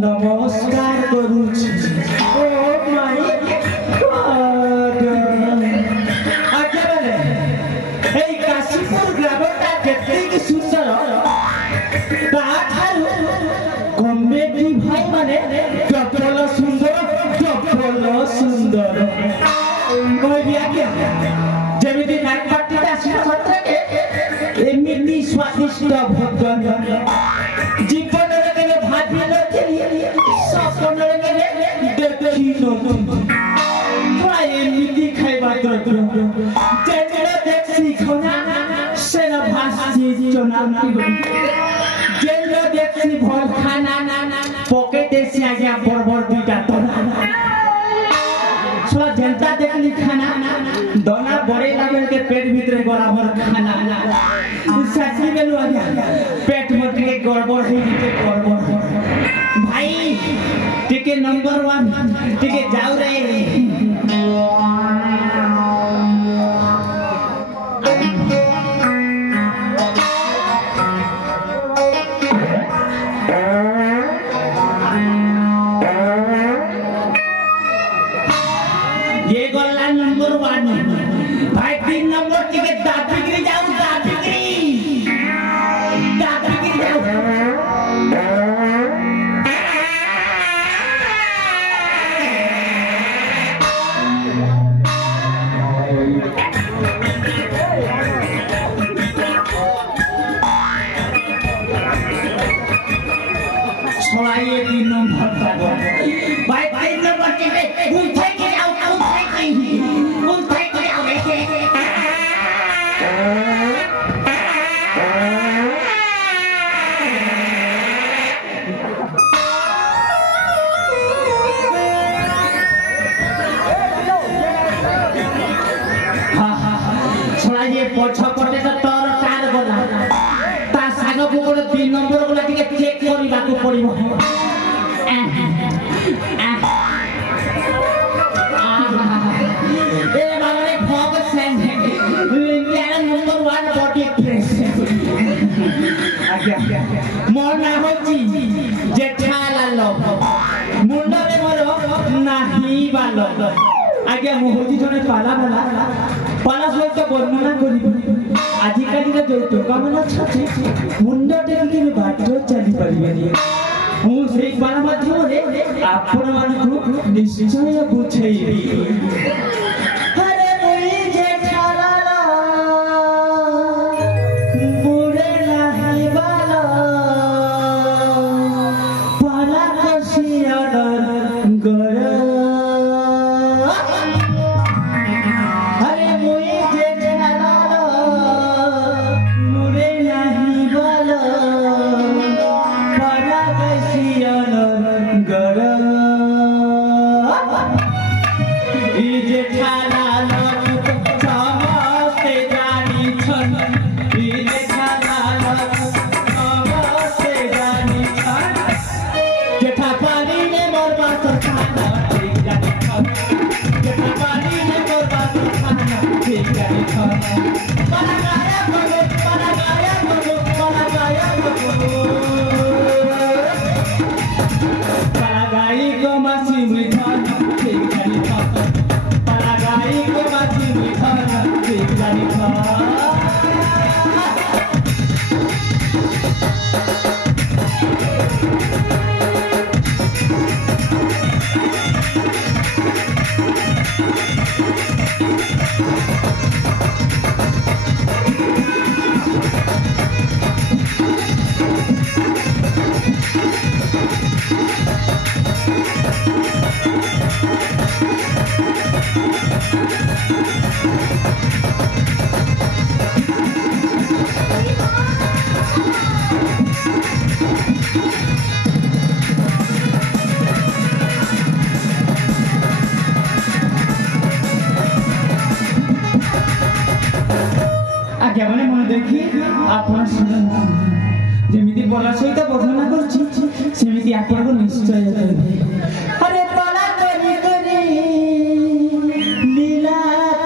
नमस्कार करुछि oh my God आजले ए काशीपुर ग्रामटा केते सुंदर ता थारु कमेटी भाई माने डबल सुंदर कोई भी आज्ञा जेमिति नाइट पार्टी ता आसीना मात्र के एमिति स्वादिष्ट भोजन जीवन रे केबे भाभी नथिली सपन रे केबे देखि न प्राय एमिति खाइबा दर जेजरा देखि खना सेना भासी चना जेजरा देखि भल खाना पॉकेट से आज्ञा बड़ दुटा तना छोरा जनता देखली खाना दोना बड़े लागल के पेट भीतर बराबर खाना साची गेलु आज्ञा पेट में के गड़बड़ है के गड़बड़ भाई टिके नंबर 1 टिके जाऊ रे ये गोला नंबर 1 भाई 3 नंबर टिके दाबिगिरी जाऊ दाबिगिरी जाऊ छोड़ाइए 3 नंबर भाई 3 नंबर टिके उठे के जाऊ उठे के जाऊ रे पछा पटे तो तोर कार गला ता साग पुकुर 3 नंबर गला टिके चेक करिबा को पड़िबो ए बारे भोग Sen India number 1 body press आज्ञा मोर ना होची जेठालाल मुंडा रे मोर नाही बाल आज्ञा मोहजी जने पाला सहित वर्णना करी आजिकाली जो टोका छे मुंडा टेकी बाट चली पारिबेनी मु से बाण माध्यम आपण मानकु निश्चय बुझेइबी अरे मुई जेठालाल मुरे नाही बाल पाला कसिया डर घर अरे मुई जे ठाला मुरे नाही बल परा गसियन घर ई जे ठाला समस्ते जानी छन ई जे ठाला समस्ते जानी छन जेठा पानी ने मोर बात खाना ठीक जानी छन जेठा पानी ने मोर बात खाना ठीक जानी छन परा गाया मगो परा गाया मगो परा गाया मगो परा गाई को मासी मिठान ठीक जानी छन परा गाई को मासी मिठान ठीक जानी छन आज्ञा मैंने मन देखी आपण शुणु जमी बोला सहित वर्णना करमी आपको निश्चय अरे पला करी करी लीला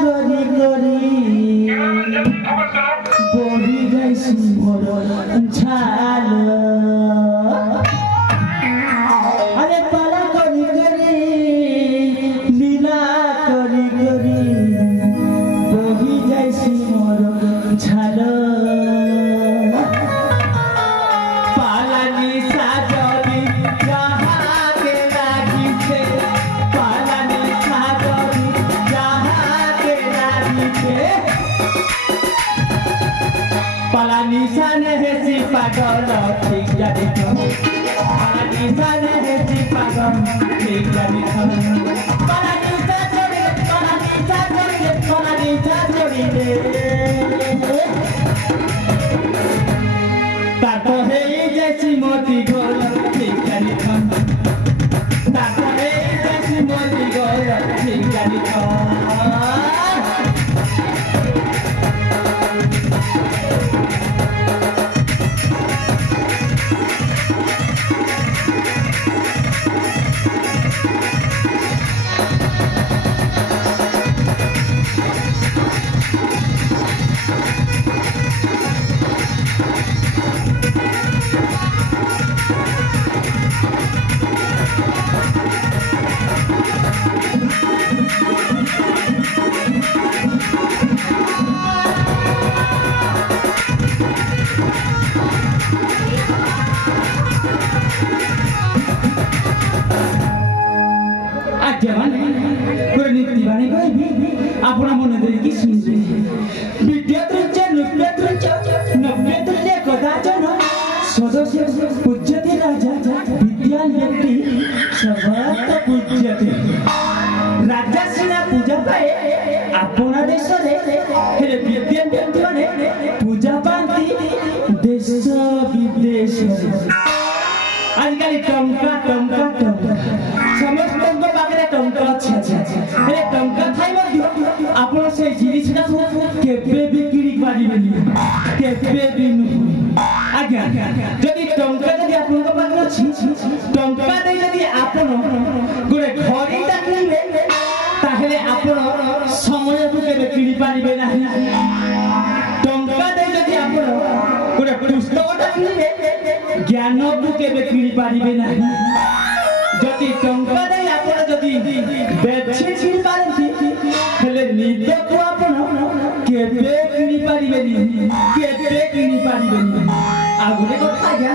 करी करी बढ़ी जाइसी मोर झाल अरे पला करी करी लीला करी करी बढ़ी जाइसी मोर झाल पालानी साजरी जहाँ के लागी छे पालानी साजरी जहाँ के लागी छे पालानी साने है सी पागल ठीक जानी छन पालानी साने है सी पागल ठीक जानी छन पालानी साजरी पालानी साजरी पालानी साजरी ताको हे जैसी मोती गोल ठीक जानी छन ताको हे जैसी मोती गोल ठीक जानी छन अपना मन देखी सुनते विद्यातृच्य नव्यतृच्य नव्यतृच्य कदाचन सदस्य पूज्यते राजा विद्यान व्यक्ति सर्वत्र पूज्यते राजा सिना पूजा पाए अपना देश रे हेले विद्यान व्यक्ति माने पूजा पाती देश विदेश आजकल टंका टंका टंका समस्त पाखे टंका अच्छे हेले टंका खाई आपण से जिनिसटा केबे भी किरी पारिबेनी केबे भी आज्ञा जदि टंका जदि आपण को पाखे अछि टंका दे जदि आपण गोरे घड़ीटा किनिबे ताहेले आपण समय को केबे किरी पारिबे नाही टंका दे जदि आपण गोरे पुस्तकटा किनिबे ज्ञान को केबे किरी पारिबे नाही जदि टंका दे आपण जदि बेछि किरी पारंती हेले निद को आपण केबे किनी पारिबेनी केबे किनी पारिबेनी आगुरे कथा जा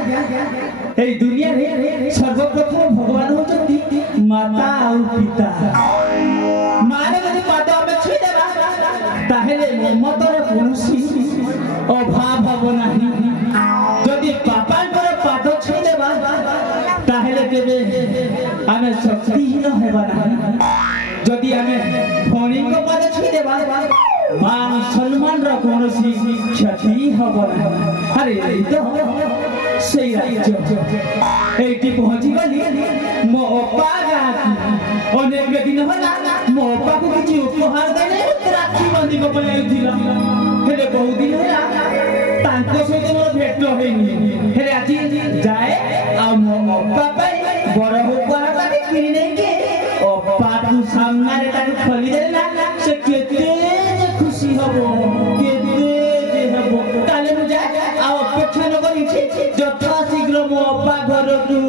ए दुनिया रे सर्वप्रथम भगवान होचंती माता और पिता माने जदि पाद हमें छी देबा ताहेले ममतार कोनसी अभाव हबो नाही जदि पापांकर पाद छी देबा ताहेले केबे आमे शक्तिहीन हेबा नहीं जदि आमे भौणी को पद छी देबा मान सम्मान रो कोनोसी क्षति हबो नहीं अरे ई तो सही राज्य एटी पहुंची गली मो अपा गाकी अनेक दिन होला मो अपा को किछि उपहार देले राखी बंदी को पलाइथिला हेले बहुत दिन होला तांको सहित मोर भेट होइनी हेले आजी जाए आ मो अपा पाई बड़ उपहार ताके किनि नै के अपा तू सामने रे ताके खोली देला से केते खुशी हबो केते जे हबो ताले मु जाए आ अपेक्षा न करी যথা শীঘ্র মো অপা ঘরকু